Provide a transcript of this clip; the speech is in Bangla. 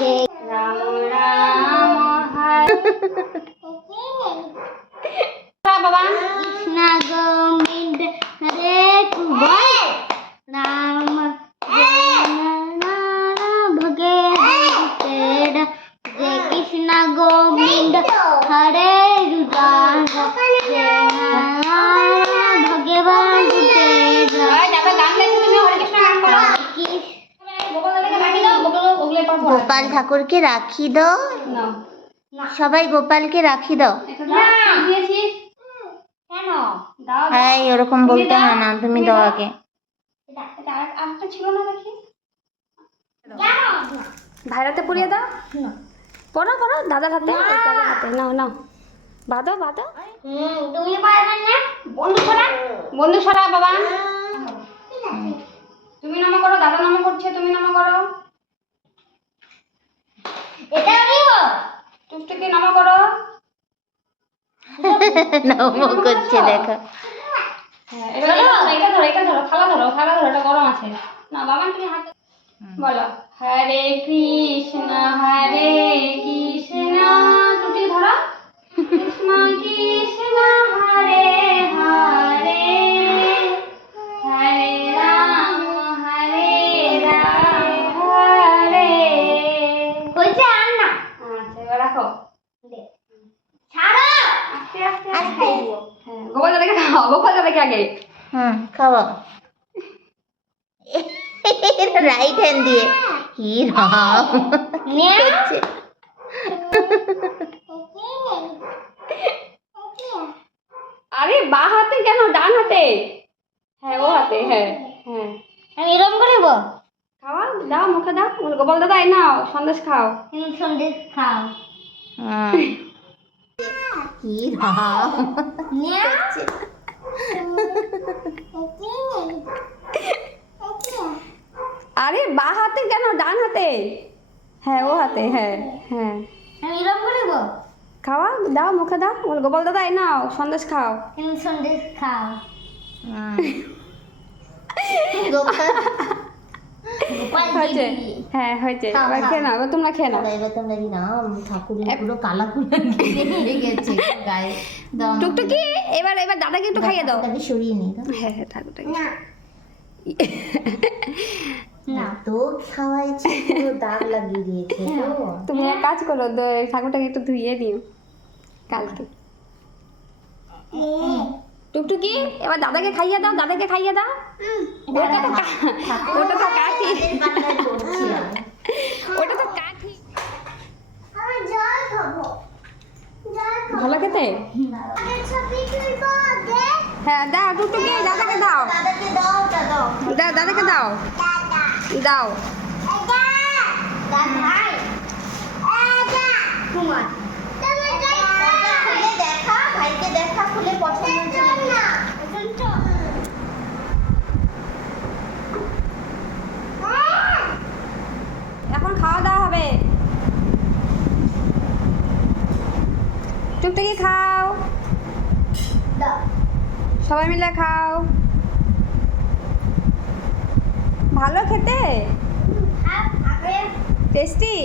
রাম রাম হরে বাবা কৃষ্ণ গোবিন্দ হরে কুমার রাম ভগে জয় কৃষ্ণ গোবিন্দ হরে ভগবান গোপাল ঠাকুরকে রাখি দাও। সবাই গোপালকে রাখি দাও। হ্যাঁ ওরকম বলতে হয় না, তুমি দাও আগে। ভাইরাতে পরিয়ে দাও। পড়ো পড়ো দাদার হাতে, দাদার হাতে নাও নাও, বাঁধো বাঁধো। তুমি পারবে না, বন্ধু সরা বাবা। তুমি নামা করো, দাদা নামা করছে, তুমি নামা করো। এটা নিও টুকটুকি নামা করো। নমো করছে দেখো। হ্যাঁ এটা ধরো, এটা ধরো, থালা ধরো, থালা ধরো, এটা গরম আছে না বাবা। তুমি হাতে বলো হরে কৃষ্ণ টুটি ধরো। কৃষ্ণ কৃষ্ণ হরে হরে হরে রাম হরে কইছে আর না। আচ্ছা এবার রাখো। ছাড়ো আস্তে আস্তে আস্তে। হ্যাঁ গোপাল দাদাকে খাও, গোপাল দাদাকে আগে। খাওয়া রাইট হ্যান্ড দিয়ে। হি রাম করছে। আরে বা হাতে কেন, ডান হাতে। হ্যাঁ ও হাতে। হ্যাঁ হ্যাঁ আমি এরকম করব। খাওয়া দাও, মুখে দাও। গোপাল দাদা এই নাও সন্দেশ খাও। সন্দেশ খাও। হি রাম করছে। আরে বা হাতে কেন, ডান হাতে। হ্যাঁ ও হাতে। হ্যাঁ হ্যাঁ আমি এরকম করব। খাওয়া দাও, মুখে দাও। গোপাল দাদা এই নাও সন্দেশ খাও। সন্দেশ খাও। গোপাল হয়েছে। হ্যাঁ হয়েছে, এবার খেয়ে নাও, এবার তোমরা খেয়ে নাও। এবার তোমরা কি নাও। ঠাকুরের পুরো কালা কুলা হয়ে গেছে গায়ে। টুকটুকি এবার এবার দাদাকে একটু খাইয়ে দাও। তাকে সরিয়ে নি। হ্যাঁ হ্যাঁ ঠাকুরটাকে না তো খাওয়াইছে, পুরো দাগ লাগিয়ে দিয়েছে। তুমি এক কাজ করো, ঠাকুরটাকে একটু ধুইয়ে দিও কালকে। টুকটুকি এবার দাদাকে খাইয়ে দাও, দাদাকে খাইয়ে দাও। ওটা তো কাঠি, ওটা তো কাঠি। ভালো খেতে। হ্যাঁ দাও টুকটুকি, দাদাকে দাও, দাদাকে দাও দাও। ভাইকে দেখা খুলে পছন্দ। এখন খাওয়া দাওয়া হবে। টুকটুকি খাও, সবাই মিলে খাও। ভালো খেতে, টেস্টি।